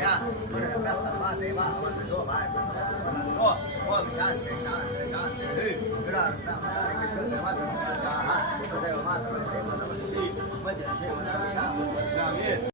呀，我那个百十块的吧，我那个我买一点，我那个多，我每十块、每十块、每十块，哎，这个啊，我家里没有，我这个啊，啊，我这个有嘛，我就个有嘛，我这个，我这个什么的，小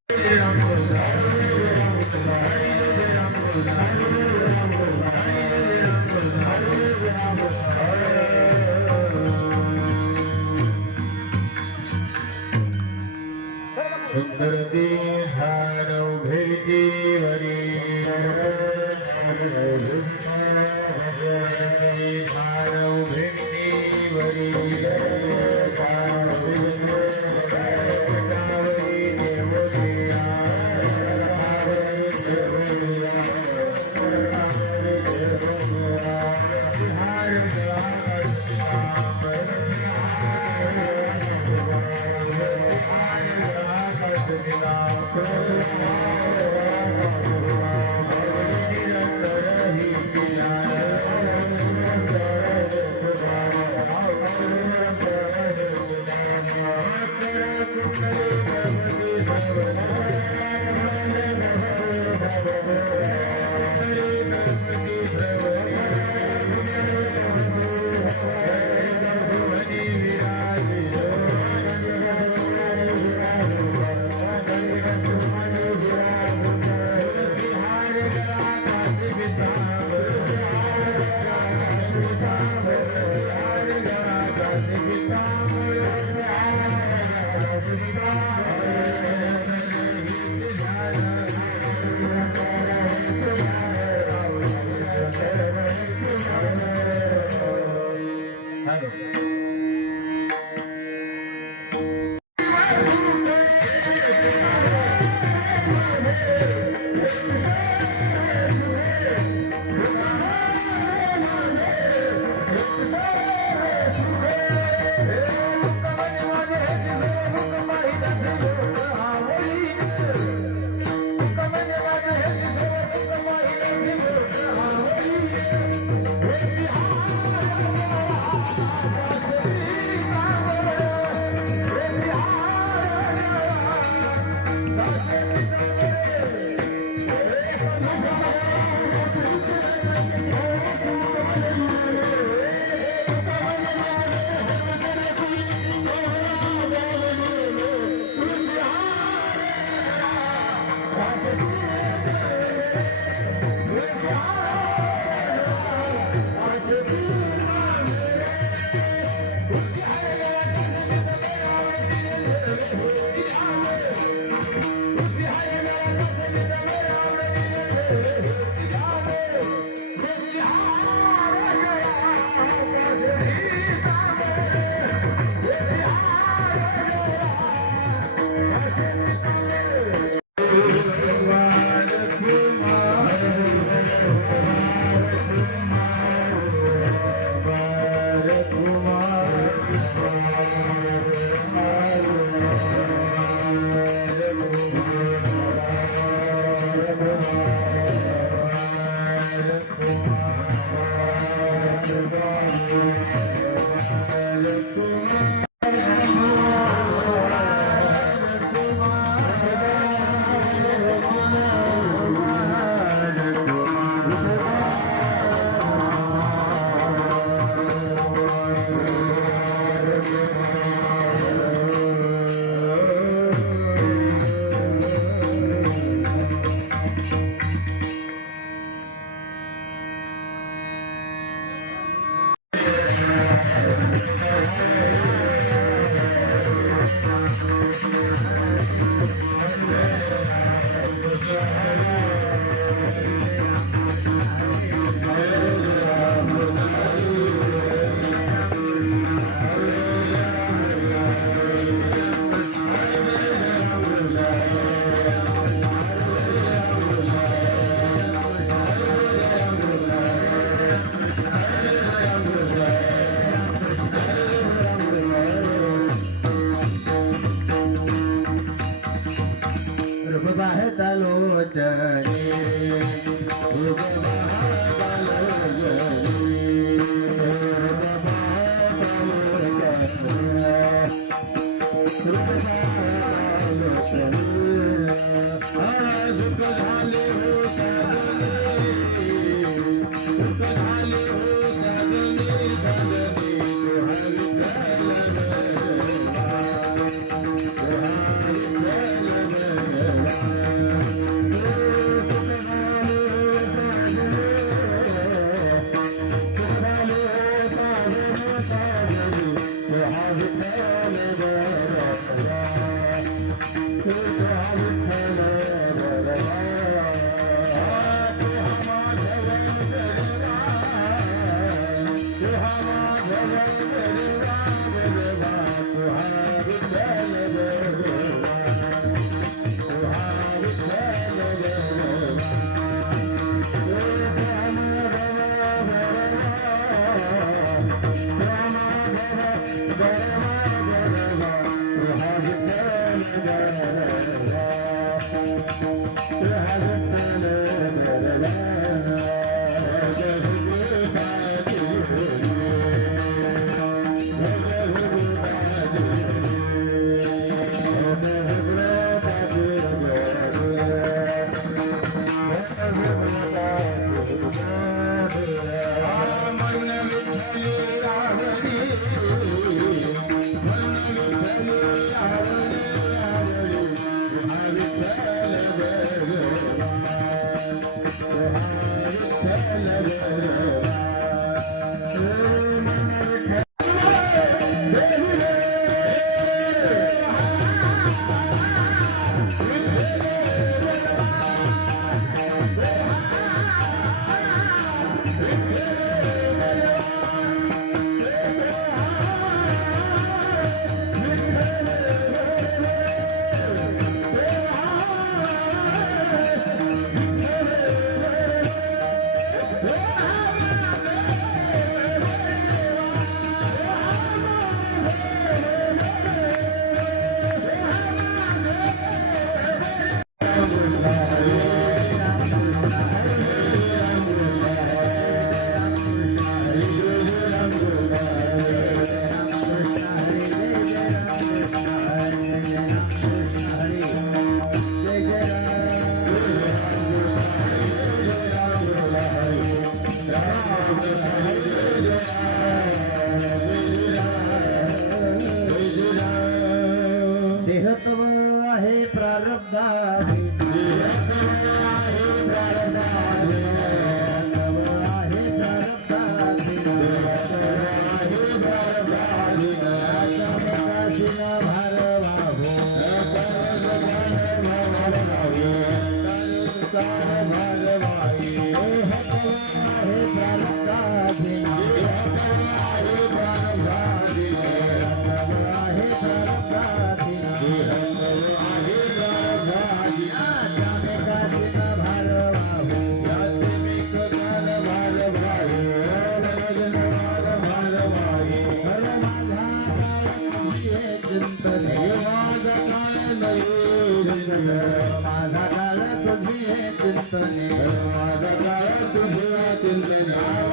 to work in the night.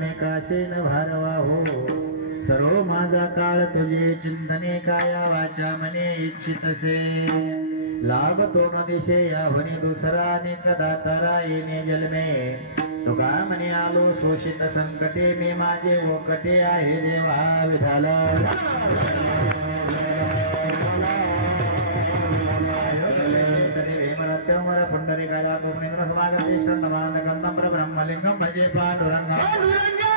मे न भारवा हो सरो माझा काळ तुझे चिंतने काया वाचा मने इच्छितसे लाभ तो न दिशे आव्हनी दुसरा अनेक दातारा येणे जलमे तुका मने आलो शोषित संकटे मी माझे ओकटे आहे देवा विठाला पुंडरीकाया गोपनेन्द्र समागते श्रन्नमानन्दगन्धं ब्रह्मलिङ्गं भजे पाण्डुरङ्गम्